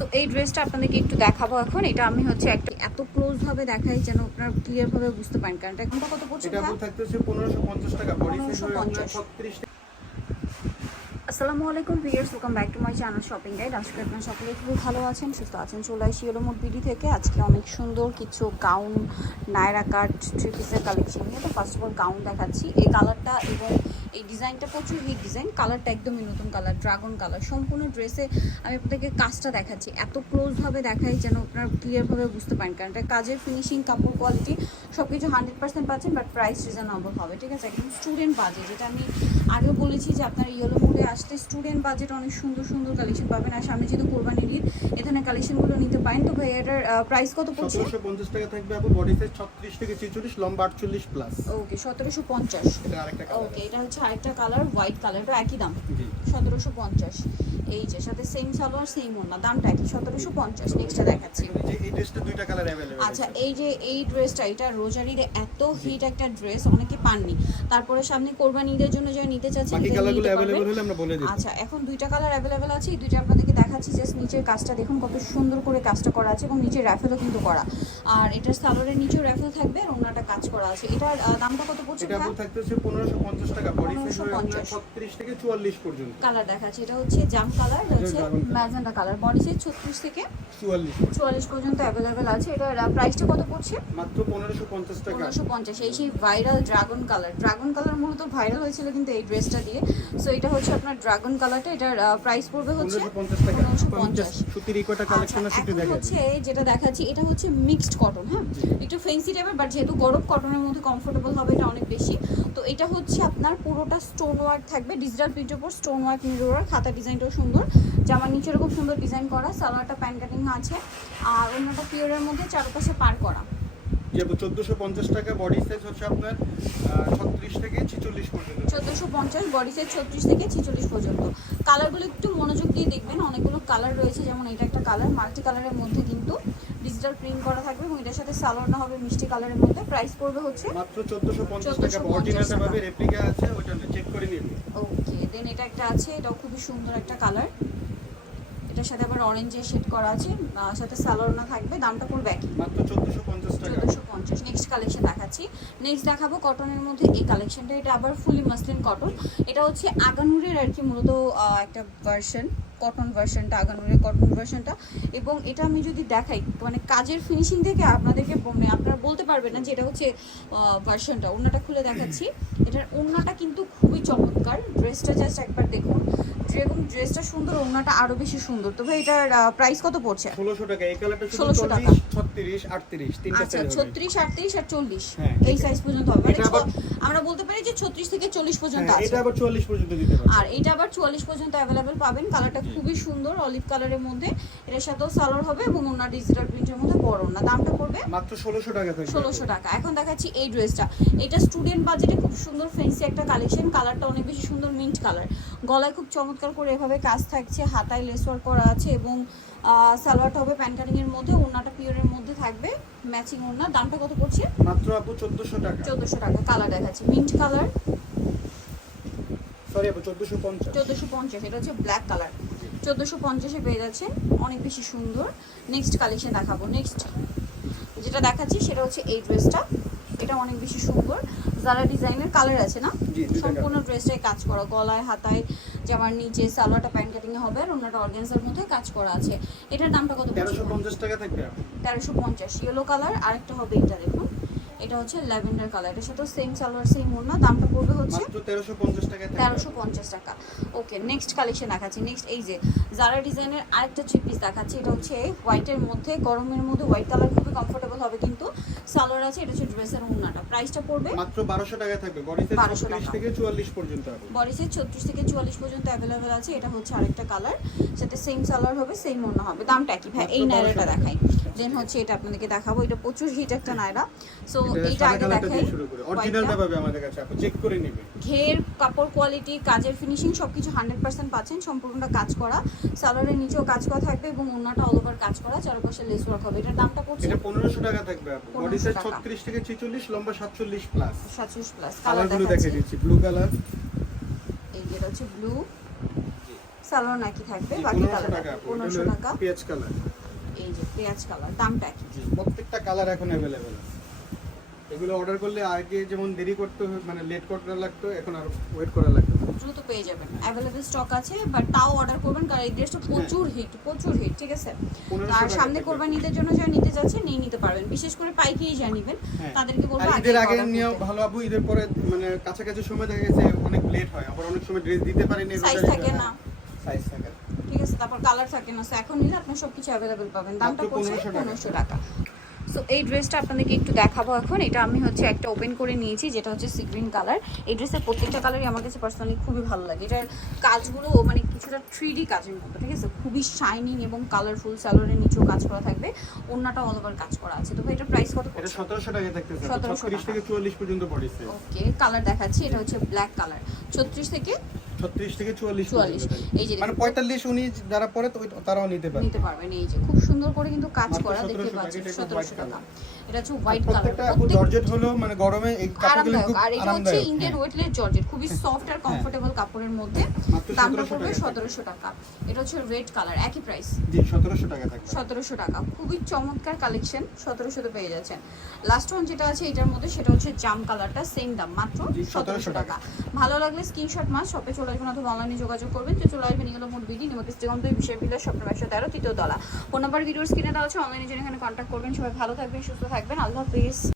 So এই ড্রেসটা আপনাদেরকে একটু দেখাবো এখন। এটা আমি হচ্ছে একটা এত ক্লোজ ভাবে দেখাই যেন আপনারা ক্লিয়ার ভাবে বুঝতে পারেন কারণ এটা এখনটা কত পড়ছে এটা থাকতেছে পনেরোশো পঞ্চাশ টাকা বডি সাইজ 1550 আসসালামু আলাইকুম viewers welcome back to my channel shopping guide আজকে আপনারা সকলে খুবই ভালো আছেন সুস্থ আছেন। চলে আসি এলোমোট বিডি থেকে। আজকে অনেক সুন্দর কিছু গাউন নায়রা কাট থ্রি পিসের কালেকশন নিয়ে। তো ফার্স্ট অফ অল গাউন দেখাচ্ছি। এই কালারটা এবং এই ডিজাইনটা প্রচুর হিট ডিজাইন কালারটা একদমই নতুন কালার ড্রাগন কালার সম্পূর্ণ ড্রেসে আমি আপনাদেরকে কাজটা দেখাচ্ছি। এত ক্লোজভাবে দেখাই যেন আপনারা ক্লিয়ারভাবে বুঝতে পারেন কারণ এটা কাজের ফিনিশিং কাপড় কোয়ালিটি সব কিছু হান্ড্রেড পার্সেন্ট পাচ্ছেন বাট প্রাইস রিজনেবল হবে। ঠিক আছে? একদম স্টুডেন্ট বাজেট যেটা আমি আগেও বলেছি যে আপনার ইয়েলো মোডে আসলে স্টুডেন্ট বাজেট অনেক সুন্দর সুন্দর কালেকশন পাবেন। আর সামনে যেহেতু কোরবানি ঈদ এখানে কালেকশনগুলো নিতে পারেন। তো ভাই এটার প্রাইস কত পড়ছে? সতেরোশো পঞ্চাশ টাকা থাকবে আপু বডি সাইজ ছত্রিশ থেকে ছেচল্লিশ লম্বা আটচল্লিশ প্লাস ওকে সতেরোশো পঞ্চাশ। এটা আরেকটা ওকে এটা হচ্ছে আরেকটা কালার হোয়াইট কালারটা একই দাম। সতেরোশো পঞ্চাশ। এই যে সাথে সেম সালোয়ার সেম ওনা দামটা কি সতেরোশো পঞ্চাশ। নেক্সটটা দেখাচ্ছি। যে আচ্ছা এই যে এই ড্রেসটা এটা রোজারির এত হিট একটা ড্রেস অনেকে পাননি। তারপরে সামনে কোরবানি ঈদের জন্য যারা নিতে দিই আচ্ছা এখন দুইটা কালার অ্যাভেলেবেল আছে। এই দুইটা আপনাদেরকে দেখাচ্ছি জাস্ট নিচের কাজটা দেখুন কত সুন্দর করে কাজটা করা আছে এবং নিচের র্যাফেলও কিন্তু করা। আর এটার সালোয়ারের নিচেও র্যাফেল থাকবে আর অন্যটা কাজ করা আছে। এটার দামটা কত পড়ছে থাকতেছে পনেরোশো পঞ্চাশ টাকা বডি সাইজ হবে আপনার 1550 ছত্রিশ থেকে চুয়াল্লিশ পর্যন্ত। কালার দেখাচ্ছে এটা হচ্ছে জাম কালার হচ্ছে কালার। বডি সাইজ ছত্রিশ থেকে চুয়াল্লিশ চুয়াল্লিশ পর্যন্ত অ্যাভেলেবেল আছে। এটার প্রাইসটা কত পড়ছে? মাত্র পনেরোশো পঞ্চাশ টাকা। পনেরোশো পঞ্চাশ। এই সেই viral dragon colour dragon colour মূলত ভাইরাল হয়েছিল কিন্তু এই ড্রেসটা দিয়ে। সো এটা হচ্ছে আপনার ড্রাগন কালারটা এটার প্রাইস পড়বে হচ্ছে পনেরোশো পঞ্চাশ সুতির কালেকশন হচ্ছে যেটা দেখাচ্ছি এটা হচ্ছে মিক্সড কটন হ্যাঁ? একটু ফেন্সি টাইপের বাট যেহেতু গরম কটনের মধ্যে কমফোর্টেবল হবে এটা অনেক বেশি। তো এটা হচ্ছে আপনার পুরোটা স্টোন ওয়ার্ক থাকবে ডিজিটাল প্রিন্টের উপর স্টোন ওয়ার্ক মিরর খাতা ডিজাইনটাও সুন্দর। জামার নিচে এরকম সুন্দর ডিজাইন করা সালোয়ারটা প্যান কাটিং আছে আর অন্যটা পিওরের মধ্যে চারপাশে পার করা। চোদ্দোশো পঞ্চাশ টাকা বডি সাইজ হচ্ছে আপনার ছত্রিশ থেকে ছেচল্লিশ পর্যন্ত। চোদ্দোশো পঞ্চাশ বডি সাইজ ছত্রিশ থেকে ছেচল্লিশ পর্যন্ত। কালারগুলো একটু মনোযোগ দিয়ে দেখবেন অনেকগুলো কালার রয়েছে যেমন এটা একটা কালার মাল্টি কালারের মধ্যে কিন্তু ডিজিটাল প্রিন্ট করা থাকবে এবং এটার সাথে সালোয়ারটা হবে মিষ্টি কালারের মধ্যে। প্রাইস পড়বে হচ্ছে মাত্র চোদ্দোশো পঞ্চাশ 1450 টাকা। অরিজিনালটা পাবে রেপ্লিকা আছে ওটা চেক করে নিবে। ওকে দেন এটা একটা আছে এটাও খুবই সুন্দর একটা কালার এটার সাথে আবার অরেঞ্জের শেড করা আছে আর সাথে সালোয়ার না থাকবে দামটা পড়বে একই। মাত্র চোদ্দোশো পঞ্চাশ টাকা। চোদ্দোশো পঞ্চাশ নেক্সট কালেকশন দেখাচ্ছি। নেক্সট দেখাবো কটনের মধ্যে এই কালেকশনটা এটা আবার ফুলি মাসলিন কটন এটা হচ্ছে আগানুরের আর কি মূলত একটা ভার্সন কটন ভার্সনটা আগানুরের কটন ভার্সনটা এবং এটা আমি যদি দেখাই মানে কাজের ফিনিশিং থেকে আপনাদেরকে মানে আপনারা বলতে পারবেন না যে এটা হচ্ছে ভার্সনটা ওড়নাটা খুলে দেখাচ্ছি। এটার ওড়নাটা কিন্তু খুবই চমৎকার। ড্রেসটা জাস্ট একবার দেখুন। যেরকম ড্রেসটা সুন্দর ওড়নাটা আরও বেশি সুন্দর। তো ভাই এটার প্রাইস কত পড়ছে? ষোলোশো টাকা। এই কালারটা শুধু 1600 টাকা। তিনটা আচ্ছা size হবে। ছত্রিশ আটত্রিশ আর চল্লিশ। হ্যাঁ, এই সাইজ পর্যন্ত হবে। আমরা বলতে পারি যে ছত্রিশ থেকে চল্লিশ পর্যন্ত হ্যাঁ, আছে। এটা আবার চুয়াল্লিশ পর্যন্ত দিতে পারবে আর এটা আবার চুয়াল্লিশ পর্যন্ত অ্যাভেলেবেল পাবেন। কালারটা খুবই সুন্দর অলিভ কালারের মধ্যে। এটার সাথেও সালোয়ার হবে এবং ওনার ডিজিটাল প্রিন্টের মধ্যে বড় না। দামটা পড়বে? মাত্র ষোলোশো টাকা ষোলোশো টাকা। এখন দেখাচ্ছি এই ড্রেসটা। এটা স্টুডেন্ট বাজেটে খুব সুন্দর ফেন্সি একটা কালেকশন কালারটা অনেক বেশি সুন্দর মিন্ট কালার গলায় খুব চমৎকার করে এভাবে কাজ থাকছে। হাতায় লেস ওয়ার্ক করা আছে এবং সালোয়ারটা হবে প্যান কাটিং এর মধ্যে। ওড়নাটা পিওরের মধ্যে থাকবে। ম্যাচিং ওড়না। দামটা কত পড়ছে? মাত্র আপু চোদ্দোশো টাকা। চোদ্দোশো টাকা। কালার দেখাচ্ছি। মিন্ট কালার সরি আপু চোদ্দোশো পঞ্চাশ। চোদ্দোশো পঞ্চাশ এটা হচ্ছে ব্ল্যাক কালার চোদ্দোশো পঞ্চাশে পেয়ে যাচ্ছেন অনেক বেশি সুন্দর। নেক্সট কালেকশন দেখাবো। নেক্সট যেটা দেখাচ্ছি সেটা হচ্ছে এই ড্রেসটা এটা অনেক বেশি সুন্দর। যারা ডিজাইনের কালার আছে না সম্পূর্ণ ড্রেসটাই কাজ করা। গলায় হাতায় জামার নিচে সালোয়ারটা প্যান্ট কাটিং হবে আর অন্যটা অর্গেন্সার মধ্যে কাজ করা আছে। এটার দামটা কত তেরোশো পঞ্চাশ টাকা থাকবে। আপু তেরোশো পঞ্চাশ। ইয়েলো কালার আরেকটা হবে এটা দেখুন এটা হচ্ছে ল্যাভেন্ডার কালার। এটার সাথে সেম সালোয়ার সেম ওড়না দামটা পড়বে হচ্ছে মাত্র তেরোশো পঞ্চাশ টাকা থাকবে। তেরোশো পঞ্চাশ টাকা। ওকে নেক্সট কালেকশন দেখাচ্ছি। নেক্সট এই যে জারা ডিজাইনের আরেকটা থ্রি পিস দেখাচ্ছি। এটা হচ্ছে হোয়াইটের মধ্যে গরমের মধ্যে হোয়াইট কালার খুবই কমফোর্টেবল হবে কিন্তু সালোয়ার আছে এটা হচ্ছে ড্রেসের ওড়নাটা। প্রাইসটা পড়বে মাত্র বারোশো টাকা থাকবে। বডিতে 1200 টাকা। থেকে চুয়াল্লিশ পর্যন্ত আপু বডি সাইজ ছত্রিশ থেকে চুয়াল্লিশ পর্যন্ত অ্যাভেলেবেল আছে। এটা হচ্ছে আরেকটা কালার সাথে সেম সালোয়ার হবে সেম ওড়না হবে। দামটা কি ভাই এই 1200 দেখাই। দেন হচ্ছে এটা আপনাদেরকে দেখাবো। এটা প্রচুর হিট একটা নায়রা। সো এইটা আগে দেখাই ঘের কাপড় কোয়ালিটি কাজের ফিনিশিং সব কিছু হান্ড্রেড পার্সেন্ট পাচ্ছেন। সম্পূর্ণটা কাজ করা। সালোয়ারের নিচেও কাজ করা থাকবে এবং অন্যটা অল ওভার কাজ করা। চারপাশে লেস ওয়ার্ক হবে। এটার দামটা পড়ছে এটা পনেরোশো টাকা থাকবে বডি সাইজ টাকা। ছত্রিশ থেকে ছেচল্লিশ লম্বা সাতচল্লিশ প্লাস সাতচল্লিশ প্লাস কালার কালারগুলো দেখাচ্ছি। দেখে দিচ্ছি। ব্লু কালার এই যেটা হচ্ছে ব্লু সালোয়ার নাকি থাকবে। বাকি 1500 কালার টাকা আপু। এটা পনেরোশো হলো টাকা। পেঁয়াজ কালার এই যে পেঁয়াজ কালার দামটা কি? প্রত্যেকটা কালার এখন অ্যাভেলেবেল এগুলো অর্ডার করলে আগে যেমন দেরি করতে মানে লেট করতে লাগতো এখন আর ওয়েট করা লাগতো দ্রুত পেয়ে যাবেন। অ্যাভেলেবল স্টক আছে বাট তাও অর্ডার করবেন কারণ এই ড্রেসটা প্রচুর হিট প্রচুর হিট ঠিক আছে? আর সামনে থেকে। কোরবানিদের জন্য যারা নিতে যাচ্ছে নিয়ে নিতে পারবেন। বিশেষ করে পাইকারি যা নিবেন হ্যাঁ। তাদেরকে বলব ঈদের আগে নিয়ে ভালো আপু ঈদের পরে মানে কাছাকাছি সময় দেখা গেছে অনেক লেট হয়। আবার অনেক সময় ড্রেস দিতে পারিনি সাইজ থাকে না। সাইজ থাকে আছে তারপর কালার থাকে না So, এখন নিলে আপনি সবকিছু অ্যাভেলেবেল পাবেন। দামটা পড়ছে 1500 টাকা। পনেরোশো টাকা। সো এই ড্রেসটা আপনাদেরকে একটু দেখাবো এখন। এটা আমি হচ্ছে একটা ওপেন করে নিয়েছি যেটা হচ্ছে সিগ্রিন কালার এই ড্রেসের প্রত্যেকটা কালারই আমার কাছে পার্সোনালি খুবই ভালো লাগে। এটার কাজগুলো মানে কিছুটা থ্রি ডি কাজের মতো ঠিক আছে? খুবই শাইনিং এবং কালারফুল স্যালোয়ারের নিচেও কাজ করা থাকবে অন্যটা অল ওভার কাজ করা আছে। তো ভাই এটার প্রাইস কত এটা পড়ছে? সতেরোশো টাকা থাকতেছে 1700 ছত্রিশ থেকে চুয়াল্লিশ পর্যন্ত বডি সাইজ ওকে কালার দেখাচ্ছি এটা হচ্ছে ব্ল্যাক কালার ছত্রিশ থেকে? ছত্রিশ থেকে চুয়াল্লিশ 44 এই যে মানে যারা পরে তো ওই- তারাও নিতে পারে নিতে পারবেন এই যে খুব সুন্দর করে কিন্তু কাজ করা দেখতে 1700 পাচ্ছেন টাকা, এটা টাকা। এটা হচ্ছে হোয়াইট কালার জর্জেট হলো মানে গরমে এই কাপড়গুলো আরামদায়ক। খুব আর এটা হচ্ছে ইন্ডিয়ান হ্যাঁ। ওয়েটলেস জর্জেট খুবই সফট আর কমফোর্টেবল কাপড়ের মধ্যে। দামটা পড়বে টাকা। সতেরোশো টাকা। এটা হচ্ছে রেড কালার একই প্রাইস জি টাকা থাকবে। টাকা। খুবই চমৎকার কালেকশন পেয়ে যাচ্ছেন। লাস্ট ওয়ান যেটা আছে এটার মধ্যে সেটা হচ্ছে জাম কালারটা সেম দাম মাত্র সতেরোশো 1700 টাকা। ভালো লাগলে স্ক্রিনশট মাস শপে চলে আসবেন অথবা অনলাইনে যোগাযোগ করবেন। যে চলে আসবেন এগুলো মোট বিডি নিমকে স্টেগন্ত বিশেষ বিলের স্বপ্ন একশো তেরো তৃতীয় দলা ফোন নাম্বার ভিডিওর স্ক্রিনে দেওয়া আছে অনলাইনে জন্য এখানে কন্ট্যাক্ট করবেন। সবাই ভালো থাকবেন সুস্থ থাকবেন। আল্লাহ হাফিজ।